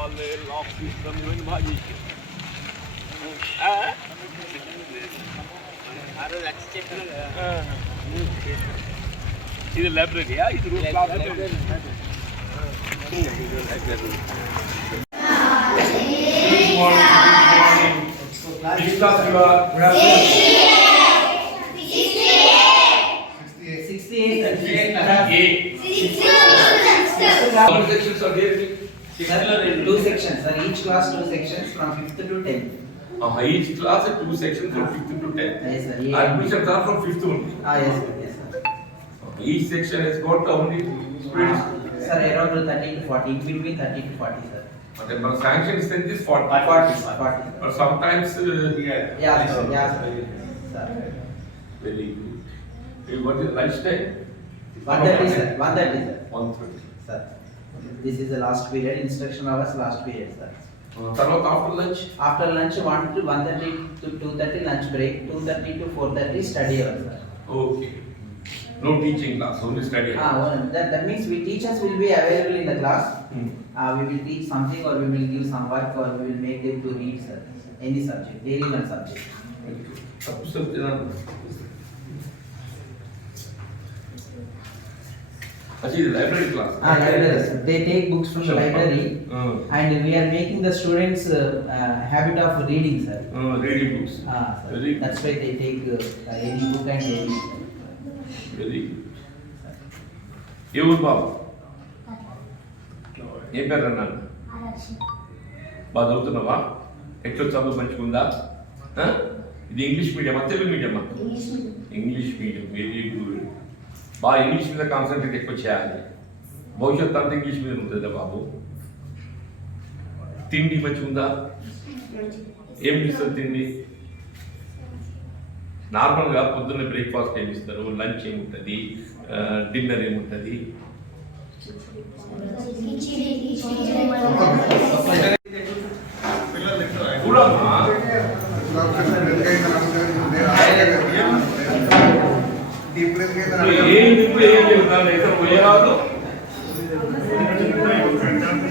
వాళ్ళే lock system ఇవన్నీ బాగా చేసి ఇది లైబ్రరీయా ఇది room class Which class you are? Good afternoon. Sixty-eight. A How many sections are there? Sir, two sections, sir, each class two sections from fifth to tenth. Uh, each class two sections from fifth to tenth. Yes, sir. Yeah. Admissions are from fifth only. Ah, yes, sir, yes, sir. Each section has got how many students? Sir, around thirty to forty, in between thirty to forty, sir. Okay, but sanction strength is forty. Forty, sir, forty. sir. But sometimes, uh, Yeah, sir, yeah, sir. Sir. very good. Eh, What is lunch time? One thirty, sir, one thirty, sir. One thirty. Sir. This is the last period, instruction hours, last period, sir. Uh, తర్వాత after lunch? After lunch, one to one thirty to two thirty lunch break, two thirty to four thirty study hour, sir. Okay. No teaching class, only study. Ah, well, that, that means we teachers will be available in the class. Hmm. Uh, we will teach something or we will give some work or we will make them to read sir, any subject, daily one subject. తప్పు చెప్తున్నాను అది library class Ah, libraries, they take books from the library Uh, and we are making the students uh, uh, habit of reading sir. Reading books Ah, sir. Very good. that's why they take uh, any book and any. Very ఏ ఊరు బాబు ఏ పేరు అన్నాను బాగా చదువుతున్నావా ఎట్లా చదువు మంచిగుందా? ఇది ఇంగ్లీష్ మీడియమా తెలుగు మీడియమా ఇంగ్లీష్ మీడియం వెరీ గుడ్ బాగా ఇంగ్లీష్ మీద కాన్సన్ట్రేట్ ఎక్కువ చేయాలి. భవిష్యత్తు అంతా ఇంగ్లీష్ మీద ఉంటుందా బాబు. తిండి మంచిగుందా ఏం ఇస్తారు తిండి? నార్మల్గా పొద్దున్న బ్రేక్ఫాస్ట్ ఏమి ఇస్తారు లంచ్ ఏముంటుంది? డిన్నర్ ఏముంటుంది చూడమ్మా నువ్వు ఏం నింపు ఏం చెప్తాను అయితే పోయేరాదు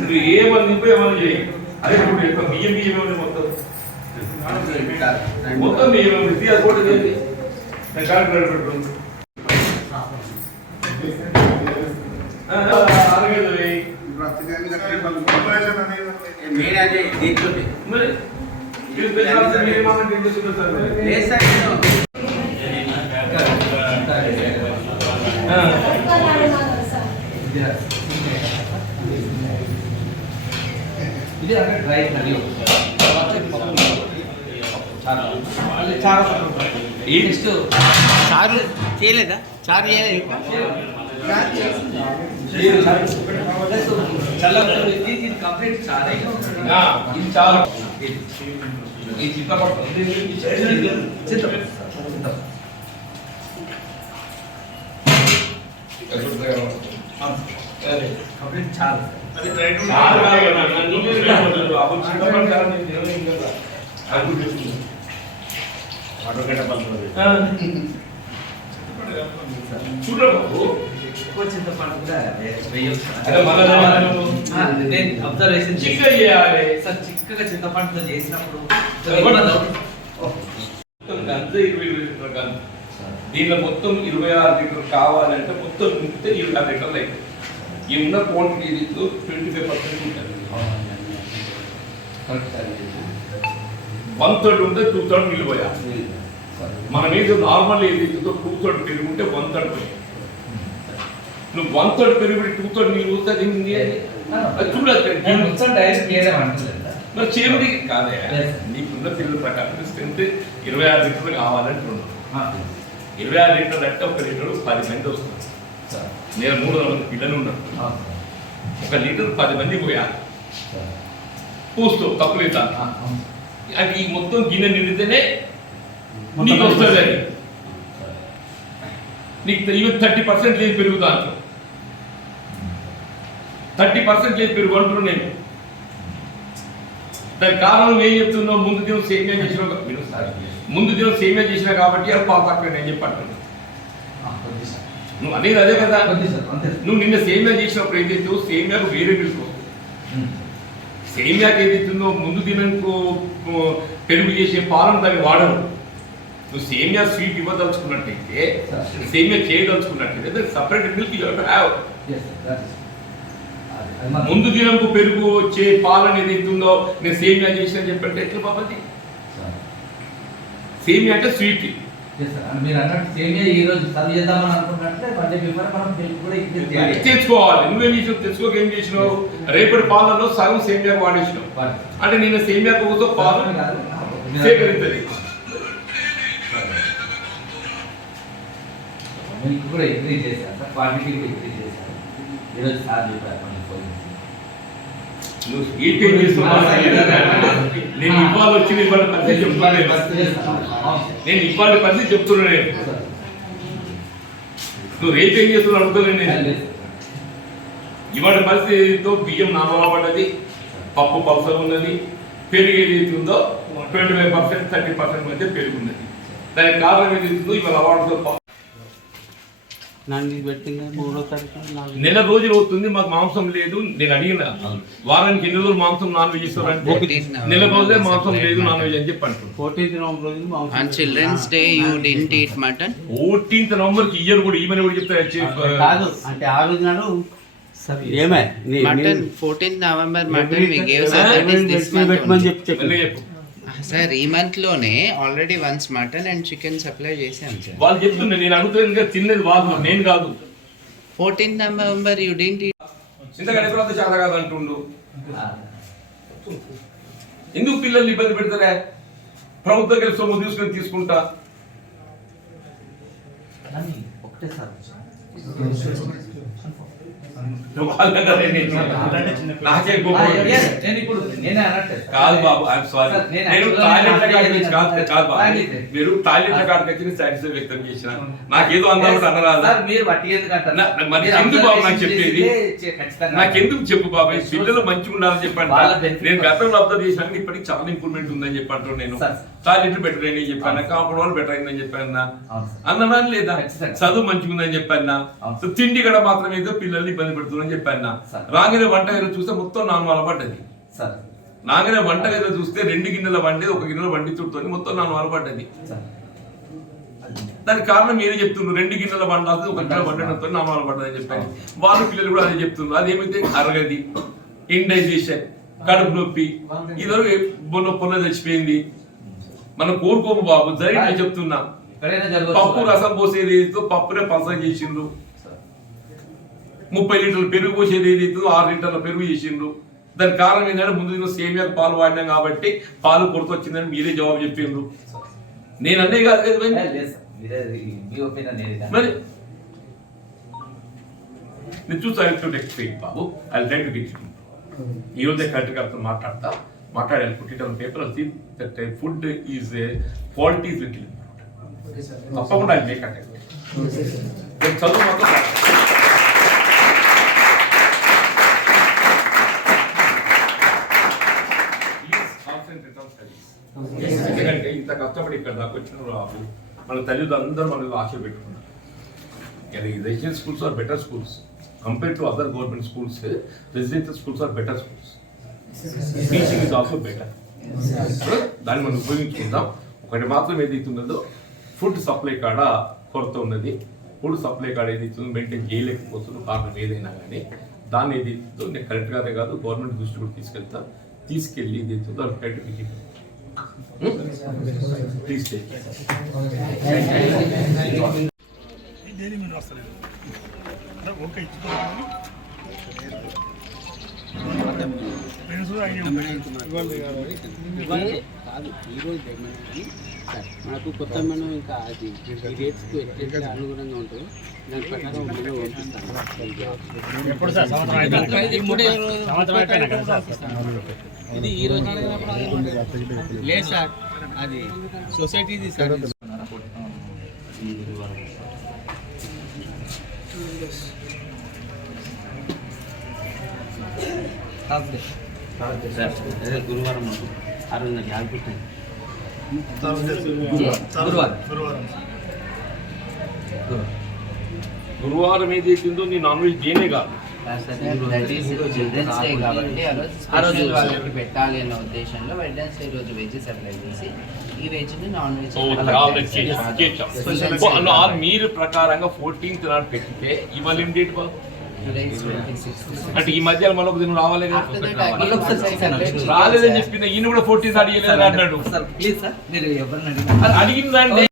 నువ్వు ఏమని నింపు ఏమని చేయి అదే ఇప్పుడు యొక్క బియ్యం బియ్యం ఏమని మొత్తం మొత్తం బియ్యం ఏమని ఇతిహాస కూడా చేయండి నేను కాలిక్యులేటర్ పెట్టు ఆరోగ్యం వేయి. మరి మీరు పెద్దవాళ్ళు మీరు ఏమన్నా ఏం చేస్తున్నారు సార్ మీరు? ఆ. ఇది అక్కడ డ్రై కర్రీ చాలా ఈ నెక్స్ట్ చారు చేయలేదా? చారు చేయలేదు కంప్లీట్ చారే ఆ, ఇది చాలా చిత్తం కంప్లీట్ చారు చాలా. అప్పుడు చిత్తపట్టు చాలా నేను తినలేను కదా. ఎక్కువ చింతపండు అబ్జర్వేషన్ చిక్కగా చేయాలి సార్ చిక్కగా చింతపండుతో చేసినప్పుడు మొత్తం ఇరవై దీనిలో మొత్తం ఇరవై ఆరు లీటర్లు కావాలంటే మొత్తం నింపితే ఇరవై ఆరు లీటర్లు అవుతాయి ఈ ఉన్న క్వాంటిటీ ట్వంటీ ఫైవ్ పర్సెంట్ ఉంటుంది వన్ థర్డ్ ఉంటే టూ థర్డ్ పోయాలి మనం ఏదో నార్మల్ ఏది టూ థర్డ్ పెరుగుంటే వన్ థర్డ్ పోయి నువ్వు వన్ థర్డ్ పెరిగి టూ థర్డ్ నీళ్ళు పోతే అది ఏంది? అది చూడాలి మొత్తం డైరెక్ట్ చేయడం అంటలేదు మరి కాదే. నీకున్న పిల్లల ప్రకారం స్ట్రెంత్ ఇరవై ఆరు లీటర్లు కావాలంటున్నాను ఇరవై ఆరు లీటర్లు అంటే ఒక లీటర్ పది మంది వస్తుంది నేను మూడు వందల మంది పిల్లలు ఉన్నారు. ఒక లీటర్ పది మంది పోయాలి. పూస్తూ తక్కువ లీటర్ అది ఈ మొత్తం గిన్నె నిండితేనే నీకు వస్తుంది అది నీకు ఈవెన్ థర్టీ పర్సెంట్ లేదు పెరుగు దాంట్లో థర్టీ పర్సెంట్ లేదు పెరుగు అంటున్నాను నేను. దాని కారణం ఏం చెప్తున్నావు? ముందు దినం సేమియా చేసిన మీరు సారీ ముందు దినం సేమియా చేసినా కాబట్టి అది తక్కువ నేను చెప్పి అంటున్నాను నువ్వు అనేది అదే కదా. నువ్వు నిన్న సేమియా చేసినప్పుడు ఏం చేస్తావు సేమియాకు వేరే మిల్క్ వస్తుంది సేమియాకి ఏదైతుందో ముందు దినంకు పెరుగు చేసే పాలన దాన్ని వాడరు నువ్వు సేమియా స్వీట్ ఇవ్వదలుచుకున్నట్టయితే. సేమియా చేయదలుచుకున్నట్టయితే సపరేట్ మిల్క్ యూ హ్యావ్ ముందు దినంకు పెరుగు వచ్చే పాలన ఏదైతుందో నేను సేమియా చేసిన చెప్పంటే ఎట్లా బాబాజీ. సేమియా అంటే స్వీట్. మీరు అన్నట్టు సేమియా ఈ రోజు సర్వ్ చేద్దామని అనుకున్నట్లే వన్ డే బిఫోర్ మనం కూడా తెచ్చుకోవాలి. నువ్వేం చేసినావు తెచ్చుకోక ఏం చేసినావు? రేపటి పాలనలో సగం సేమియా వాడేసినావు. వాడు. అంటే నేను సేమియా కోసం పాలు కాదు. సేకరించదు మిల్క్ కూడా ఇంక్రీజ్ చేశారు. సార్ క్వాంటిటీ కూడా ఇంక్రీజ్ చేశారు. ఈరోజు సార్ చెప్పారు. నువ్వు చేస్తున్నావు నేను ఇవ్వాలి వచ్చింది ఇవాళ పరిస్థితి చెప్తున్నాను. నేను ఇవాళ పరిస్థితి చెప్తున్నాను నేను. నువ్వు రేపు ఏం చేస్తున్నావు అడుగుతాను నేను. ఇవాళ పరిస్థితితో బియ్యం నానబడ్డది పప్పు పలస ఉన్నది పెరుగు ఏదైతే ఉందో twenty five percent thirty percent మధ్య పెరుగున్నది దానికి కారణం ఏదైతుందో ఇవాళ అవార్డుతో నన్ను పెట్టింది మూడో తారీఖు నెల రోజులు అవుతుంది మాకు మాంసం లేదు. నేను అడిగిన వారానికి ఎన్ని రోజులు మాంసం నాన్ వెజ్ ఇస్తారంటే నెల రోజులే మాంసం లేదు నాన్ వెజ్ అని చెప్పి అంటున్నాను ఫోర్టీన్త్ నవంబర్ రోజు మాంసం Children's Day, you didn't eat mutton? Fourteenth నవంబర్కి year కూడా ఈమెన్ కూడా చెప్తారు కాదు. అంటే ఆ రోజు నాడు ఏమే? నీ- Mutton, నీ- 14th November every mutton we gave, sir. every That is this week month పెట్టమని only. చెప్పి. Sir, ఈ మంత్లోనే already once mutton and chicken supply చేశాం సార్. వాళ్ళు చెప్తున్నా నేను అడుగుతాను ఇంకా తిన్నది వాళ్ళు నేను కాదు. ఫోర్టీన్త్ నవంబర్ యూ డింట్ ఇంతగా ఎప్పుడైతే చేత కాదు అంటుండు. ఎందుకు పిల్లల్ని ఇబ్బంది పెడతారే ప్రభుత్వం కలిసి సొమ్ము తీసుకొని తీసుకుంటా. ఒకటే సార్ కాదు బాబు ఐఎమ్ సారీ నేను టాయిలెట్ కాదు కాదు బాబు మీరు టాయిలెట్ కాడికి వచ్చి సాటిస్ఫై వ్యక్తం చేసిన నాకేదో అందరూ అనరాదు మరి ఎందుకు బాబు నాకు చెప్పేది? నాకెందుకు చెప్పు బాబు పిల్లలు మంచిగా ఉండాలని చెప్పండి నేను గతంలో అబ్జర్వ్ చేసినాక ఇప్పటికి చాలా ఇంప్రూవ్మెంట్ ఉందని చెప్పంటాను నేను టాయిలెట్ బెటర్ అని చెప్పాను కాంపౌండ్ వాళ్ళు బెటర్ అయిందని చెప్పాను అవును అన్ననా లేదా చదువు మంచిగా ఉందని చెప్పాను తిండి కూడా మాత్రం ఏదో పిల్లల్ని ఇబ్బంది పెడుతుందని చెప్పాను సార్. రాగానే వంట గదిలో చూస్తే మొత్తం నాలుగు పడ్డది నాగనే వంట గదిలో చూస్తే రెండు గిన్నెల వండేది ఒక గిన్నెల వండి చుట్టూ మొత్తం నాలుగు పడ్డది దానికి కారణం ఏది చెప్తున్నారు? రెండు గిన్నెల వండాల్సి ఒక గిన్నెల వండడంతో నామాలు పడ్డదని చెప్పాను వాళ్ళ పిల్లలు కూడా అదే చెప్తున్నారు. అదేమైతే అరగది ఇండైజేషన్ కడుపు నొప్పి. ఇదివరకు బొన్న పొన్న చచ్చిపోయింది. మనం కోరుకోము బాబు. జరిగి నేను చెప్తున్నా. పప్పు రసం పోసేది పప్పునే పలస చేసిండ్రు. ముప్పై లీటర్లు పెరుగు పోసేది ఏదైతే ఆరు లీటర్ల పెరుగు చేసిండ్రు. దానికి కారణం ఏంటంటే ముందు దిన సేమియాకు పాలు వాడినాం కాబట్టి పాలు కొరత వచ్చిందని మీరే జవాబు చెప్పిండ్రు. నేను అన్నీ కాదు కదా మరి. నేను చూసి ఐ టు వీక్ బాబు. ఐ ట్రై టు గెట్ ఈ రోజే కరెక్ట్ గారితో మాట్లాడతా. మాట్లాడాలి put it on paper see that food is quality is little తప్పకుండా మేక్ నేను చదువు మాత్రం కష్టపడి ఇక్కడ దాకా వచ్చిన రాబు మన తల్లిదండ్రులు అందరూ మన ఆశ పెట్టుకున్నారు. Residential schools are better schools compare to other government schools residential schools are better schools teaching is also better దాన్ని మనం ఉపయోగించుకుందాం. ఒకటి మాత్రం ఏదైతున్నదో ఫుడ్ సప్లై కాడ కొరత ఉన్నది. ఫుడ్ సప్లై కాడ ఏదైతుందో మెయింటైన్ చేయలేకపోతుందో కారణం ఏదైనా కానీ దాన్ని ఏదైతుందో నేను కరెక్ట్గానే కాదు గవర్నమెంట్ దృష్టి కూడా తీసుకెళ్తా. తీసుకెళ్ళి ఏదైతుందో అది కరెక్ట్ ప్లీజ్ టేక్ వస్తలేదు? అంటే ఓకే ఇచ్చుకోవాలి. మనకు కొత్త మెను ఇంకా అది రేట్స్కి ఎట్లా అనుగుణంగా ఉంటుంది దాని ప్రకారం మెను పంపిస్తాను ఇది ఈ రోజు లేదు సార్. అది సొసైటీది సార్. అదే గురువారం ఆ రోజు నాకు ఆగిపోతుంది గురువారం. గురువారం. గురువారం. ఏదైతుందో నీ నాన్ వెజ్ దేనే కాదు. పెట్టాలి అన్న ఉద్దేశంలో వెడ్నెస్ డే రోజు వెజ్ చేసి ఈ వెజ్ని నాన్ వెజ్ మీరు ప్రకారంగా ఫోర్టీన్త్ నాడు పెట్టితే ఇవాళ ఏం డేట్ బాబు? అంటే ఈ మధ్య మళ్ళీ ఒక దినం రావాలి. రాలేదని చెప్పిన ఈయన కూడా ఫోర్టీన్త్ అడిగలేదు అన్నాడు. సార్ ప్లీజ్ సార్ మీరు ఎవరిని అడిగినా అది అడిగిందండి